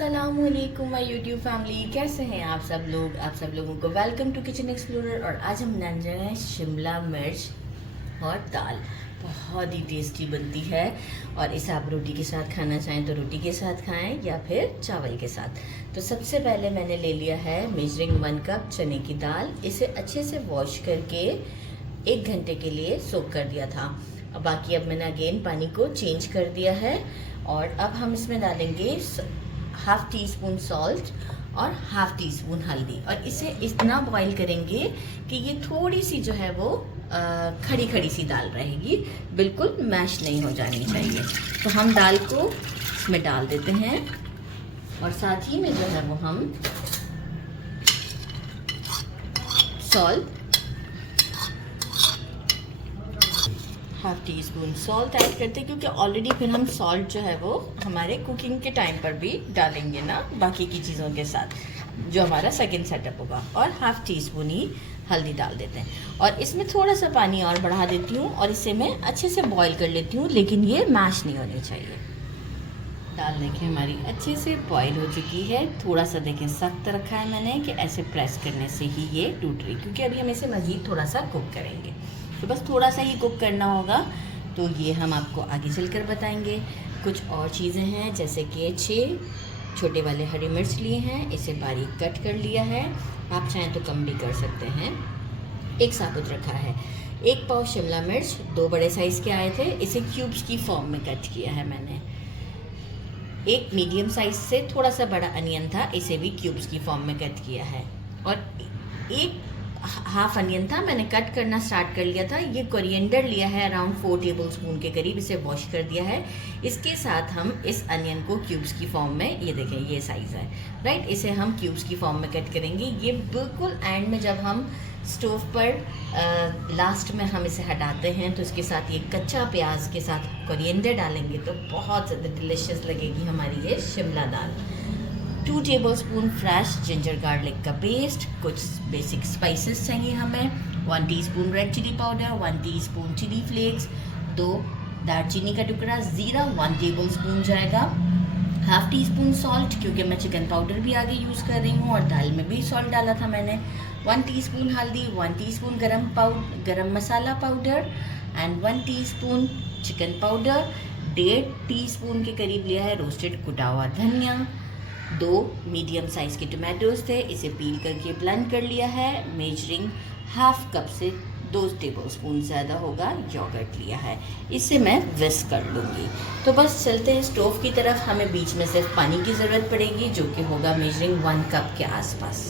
अस्सलामुअलैकुम my YouTube family, कैसे हैं आप सब लोग। आप सब लोगों को वेलकम टू किचन एक्सप्लोरर। और आज हम बनाने जा रहे हैं शिमला मिर्च और दाल। बहुत ही टेस्टी बनती है और इसे आप रोटी के साथ खाना चाहें तो रोटी के साथ खाएं या फिर चावल के साथ। तो सबसे पहले मैंने ले लिया है मेजरिंग 1 कप चने की दाल। इसे अच्छे से वॉश करके 1 घंटे के लिए सोक कर दिया था। बाकी अब मैंने अगेन पानी को चेंज कर दिया है। और अब हम इसमें डालेंगे 1/2 टीस्पून सॉल्ट और 1/2 टीस्पून हल्दी। और इसे इतना बॉईल करेंगे कि ये थोड़ी सी जो है वो खड़ी खड़ी सी दाल रहेगी, बिल्कुल मैश नहीं हो जानी चाहिए। तो हम दाल को इसमें डाल देते हैं और साथ ही में जो है वो हम सॉल्ट 1/2 टीस्पून सॉल्ट ऐड करते हैं, क्योंकि ऑलरेडी फिर हम सॉल्ट जो है वो हमारे कुकिंग के टाइम पर भी डालेंगे ना, बाकी की चीज़ों के साथ जो हमारा सेकंड सेटअप होगा। और 1/2 टीस्पून ही हल्दी डाल देते हैं और इसमें थोड़ा सा पानी और बढ़ा देती हूँ और इसे मैं अच्छे से बॉईल कर लेती हूँ, लेकिन ये मैश नहीं होनी चाहिए। दाल देखिए हमारी अच्छे से बॉईल हो चुकी है। थोड़ा सा देखें सख्त रखा है मैंने कि ऐसे प्रेस करने से ही ये टूट रही, क्योंकि अभी हम इसे मज़ीद थोड़ा सा कुक करेंगे। तो बस थोड़ा सा ही कुक करना होगा, तो ये हम आपको आगे चलकर बताएंगे। कुछ और चीज़ें हैं, जैसे कि 6 छोटे वाले हरी मिर्च लिए हैं, इसे बारीक कट कर लिया है। आप चाहें तो कम भी कर सकते हैं। 1 साबुत रखा है। 1 पाव शिमला मिर्च 2 बड़े साइज़ के आए थे, इसे क्यूब्स की फॉर्म में कट किया है मैंने। 1 मीडियम साइज़ से थोड़ा सा बड़ा अनियन था, इसे भी क्यूब्स की फॉर्म में कट किया है। और 1 हाफ अनियन था, मैंने कट करना स्टार्ट कर लिया था। ये कोरिएंडर लिया है अराउंड 4 टेबलस्पून के करीब, इसे वॉश कर दिया है। इसके साथ हम इस अनियन को क्यूब्स की फॉर्म में, ये देखें ये साइज़ है राइट, इसे हम क्यूब्स की फॉर्म में कट करेंगे। ये बिल्कुल एंड में जब हम स्टोव पर लास्ट में हम इसे हटाते हैं तो इसके साथ ये कच्चा प्याज के साथ कोरिएंडर डालेंगे तो बहुत ज़्यादा डिलिशियस लगेगी हमारी ये शिमला दाल। 2 टेबलस्पून फ्रेश जिंजर गार्लिक का पेस्ट, कुछ बेसिक स्पाइसेस चाहिए हमें। 1 teaspoon red chili powder, 1 teaspoon chili flakes, 2 दालचीनी का टुकड़ा, ज़ीरा 1 टेबलस्पून जाएगा। 1/2 टीस्पून सॉल्ट, क्योंकि मैं चिकन पाउडर भी आगे यूज़ कर रही हूँ और दाल में भी सॉल्ट डाला था मैंने। 1 टीस्पून हल्दी, 1 teaspoon garam masala powder and 1 teaspoon chicken powder. 1.5 teaspoon के करीब लिया है रोस्टेड कुटा हुआ धनिया। 2 मीडियम साइज़ के टोमेटोज़ थे, इसे पील करके ब्लेंड कर लिया है। मेजरिंग 1/2 कप से 2 टेबलस्पून ज़्यादा होगा योगर्ट लिया है, इसे मैं विस्क कर लूँगी। तो बस चलते हैं स्टोव की तरफ। हमें बीच में सिर्फ पानी की ज़रूरत पड़ेगी, जो कि होगा मेजरिंग 1 कप के आसपास।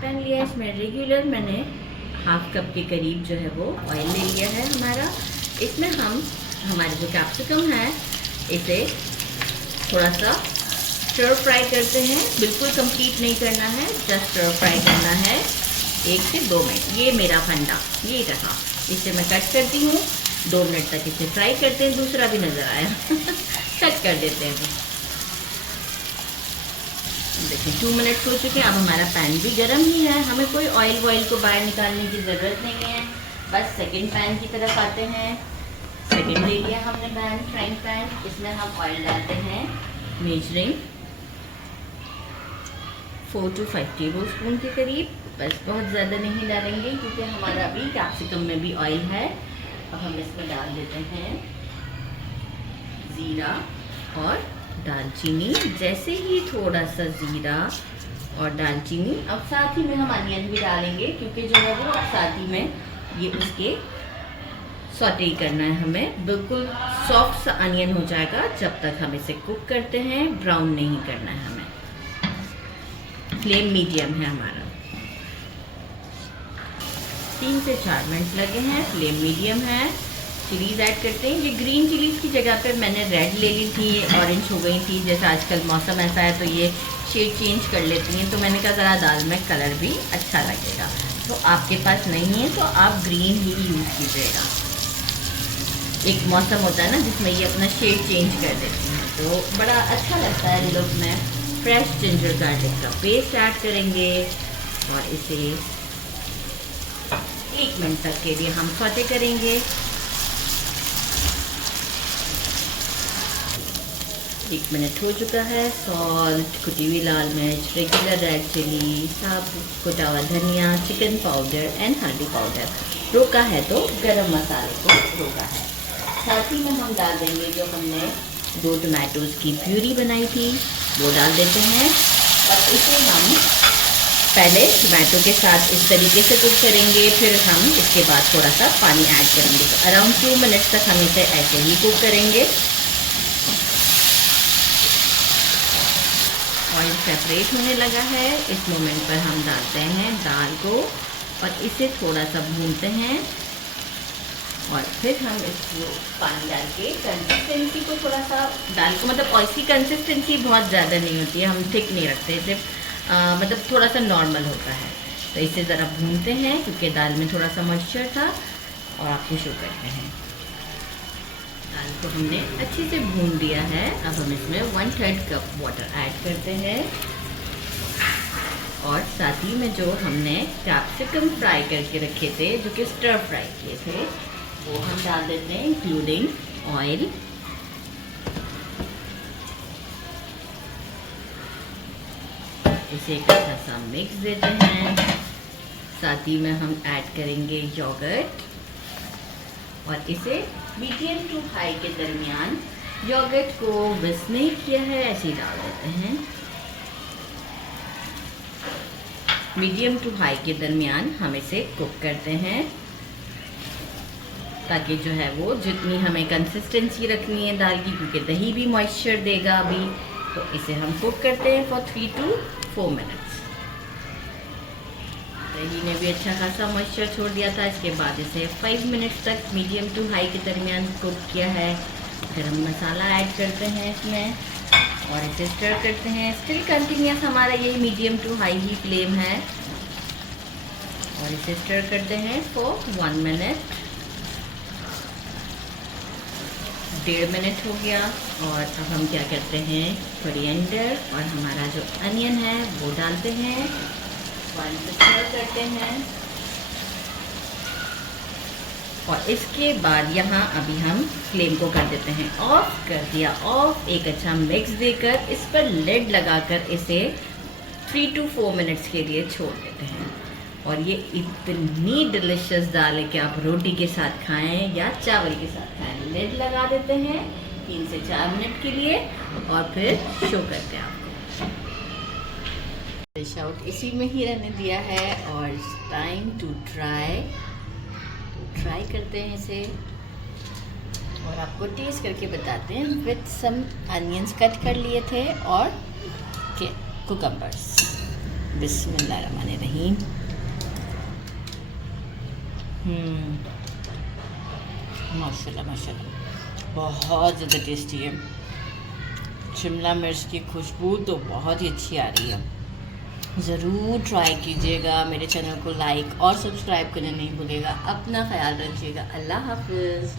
पैन लिया है, इसमें रेगुलर मैंने 1/2 कप के करीब जो है वो ऑयल ले लिया है हमारा। इसमें हम हमारे जो कैप्सिकम है इसे थोड़ा सा स्टर फ्राई करते हैं। बिल्कुल कंप्लीट नहीं करना है, जस्ट स्टर फ्राई करना है 1 से 2 मिनट। ये मेरा फंडा ये रहा, इसे मैं कट करती हूँ। 2 मिनट तक इसे फ्राई करते हैं। दूसरा भी नज़र आया कट कर देते हैं। देखिए 2 मिनट हो चुके हैं। अब हमारा पैन भी गर्म ही है, हमें कोई ऑयल को बाहर निकालने की ज़रूरत नहीं है। बस सेकेंड पैन की तरफ आते हैं। सेकेंड ले लिया हमने पैन, फ्राइंग पैन। इसमें हम ऑयल डालते हैं मेजरिंग 4 to 5 टेबलस्पून के करीब। बस बहुत ज़्यादा नहीं डालेंगे, क्योंकि हमारा अभी कैप्सिकम में भी ऑयल है। अब हम इसमें डाल देते हैं ज़ीरा और दालचीनी। जैसे ही थोड़ा सा ज़ीरा और दालचीनी, अब साथ ही में हम अनियन भी डालेंगे, क्योंकि जो है वो अब साथ ही में ये उसके सॉटे करना है हमें। बिल्कुल सॉफ्ट सा अनियन हो जाएगा जब तक हम इसे कुक करते हैं, ब्राउन नहीं करना है हमें। फ्लेम मीडियम है हमारा। 3 से 4 मिनट लगे हैं, फ्लेम मीडियम है। चिलीज़ ऐड करते हैं। ये ग्रीन चिलीज़ की जगह पे मैंने रेड ले ली थी, ऑरेंज हो गई थी। जैसे आजकल मौसम ऐसा है तो ये शेड चेंज कर लेती हैं, तो मैंने कहा ज़रा दाल में कलर भी अच्छा लगेगा। तो आपके पास नहीं है तो आप ग्रीन ही यूज़ कीजिएगा। एक मौसम होता है ना जिसमें ये अपना शेड चेंज कर देती हैं, तो बड़ा अच्छा लगता है लुक में। फ्रेश जिंजर गार्लिक का पेस्ट ऐड करेंगे और इसे 1 मिनट तक के लिए हम सौटे करेंगे। 1 मिनट हो चुका है। सॉल्ट, कुटी हुई लाल मिर्च, रेगुलर रेड चिली, साबुत कुटा हुआ धनिया, चिकन पाउडर एंड हल्दी पाउडर। रोका है तो गरम मसाले को रोका है। साथ ही में हम डाल देंगे जो हमने 2 टमाटोज़ की प्यूरी बनाई थी, वो डाल देते हैं। और इसे हम पहले टमाटो के साथ इस तरीके से कुक करेंगे, फिर हम इसके बाद थोड़ा सा पानी ऐड करेंगे। तो अराउंड 2 मिनट्स तक हम इसे ऐसे ही कुक करेंगे। ऑयल सेपरेट होने लगा है। इस मोमेंट पर हम डालते हैं दाल को और इसे थोड़ा सा भूनते हैं और फिर हम इसको पानी डाल के कंसिस्टेंसी को थोड़ा सा दाल को, मतलब ऑयल की कंसिस्टेंसी बहुत ज़्यादा नहीं होती है, हम थिक नहीं रखते, सिर्फ मतलब थोड़ा सा नॉर्मल होता है। तो इसे ज़रा भूनते हैं क्योंकि दाल में थोड़ा सा मॉइस्चर था। और आपको शो करते हैं दाल को हमने अच्छे से भून दिया है। अब हम इसमें 1/3 कप वाटर ऐड करते हैं और साथ ही में जो हमने कैप्सिकम फ्राई करके रखे थे, जो कि स्टर फ्राई किए थे, वो हम डाल देते हैं इंक्लूडिंग ऑयल। इसे एक अच्छा सा मिक्स देते हैं। साथ ही में हम ऐड करेंगे योगर्ट और इसे मीडियम टू हाई के दरमियान, योगर्ट को विस्क नहीं किया है ऐसे ही डाल देते हैं। मीडियम टू हाई के दरमियान हम इसे कुक करते हैं ताकि जो है वो जितनी हमें कंसिस्टेंसी रखनी है दाल की, क्योंकि दही भी मॉइस्चर देगा अभी, तो इसे हम कुक करते हैं फॉर 3 to 4 मिनट्स। दही ने भी अच्छा खासा मॉइस्चर छोड़ दिया था। इसके बाद इसे 5 मिनट्स तक मीडियम टू हाई के दरमियान कुक किया है। फिर हम मसाला ऐड करते हैं इसमें और इसे स्टर करते हैं। स्टिल कंटिन्यूस हमारा यही मीडियम टू हाई ही फ्लेम है और इसे स्टर करते हैं फॉर 1 मिनट। 1.5 मिनट हो गया और अब हम क्या करते हैं, कोरिएंडर और हमारा जो अनियन है वो डालते हैं, स्टर करते हैं और इसके बाद यहाँ अभी हम फ्लेम को कर देते हैं ऑफ, कर दिया ऑफ। एक अच्छा मिक्स देकर इस पर लिड लगाकर इसे 3 to 4 मिनट्स के लिए छोड़ देते हैं। और ये इतनी डिलिशियस दाल है कि आप रोटी के साथ खाएं या चावल के साथ खाएं। लिड लगा देते हैं 3 से 4 मिनट के लिए और फिर शो करते हैं आपको। डिश आउट इसी में ही रहने दिया है और टाइम टू ट्राई। तो ट्राई करते हैं इसे और आपको टेस्ट करके बताते हैं। विथ सम अनियंस कट कर लिए थे और कुकम्बर्स। बिस्मिल्लाहिर्रहमानिर्रहीम। माशाल्लाह माशाल्लाह, बहुत ज़्यादा टेस्टी है। शिमला मिर्च की खुशबू तो बहुत ही अच्छी आ रही है। ज़रूर ट्राई कीजिएगा। मेरे चैनल को लाइक और सब्सक्राइब करना नहीं भूलिएगा। अपना ख्याल रखिएगा। अल्लाह हाफ़िज़।